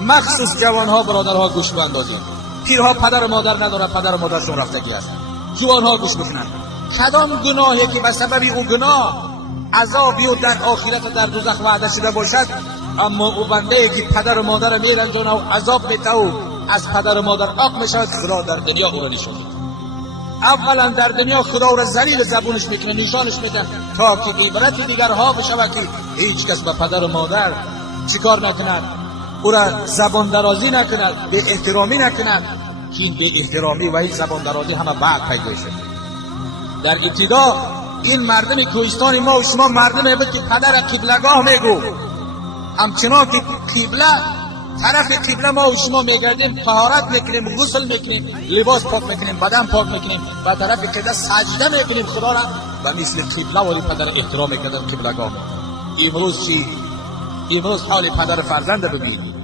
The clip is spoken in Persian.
مخصوص جوانها برادرها گوش بندازید. پیرها پدر و مادر ندارن، پدر و مادرشون رفتگی هست. جوانها گوش بکنن. کدام گناهی که به سبب او گناه عذابی و در آخرت در دوزخ وعده شده باشد، اما او بنده که پدر و مادر میرنجانه و عذاب میده و از پدر و مادر عاق میشود، خدا در دنیا او را نشان میده. اولا در دنیا خدا او را ذلیل زبونش میکنه، نشانش میده تا که عبرت دیگرها بشود که هیچ کس به پدر و مادر چیکار نکند، او را زبان درازی نکند، به احترامی نکند، که این به احترامی و این زبان درازی همه بعد پیدا شد. در ابتدا این مردم کوهستان ما و شما مردم بود که پدر قبلگاه میگو، همچنان که قبله طرف قبله ما و شما میگردیم، طهارت میکنیم، غسل میکنیم، لباس پاک میکنیم، بدن پاک میکنیم، و طرف قبله سجده میکنیم خدا را، و مثل قبله ولی پدر احترام میکردن قبلگاه. امروز چی؟ امروز حال پدر فرزند ببین.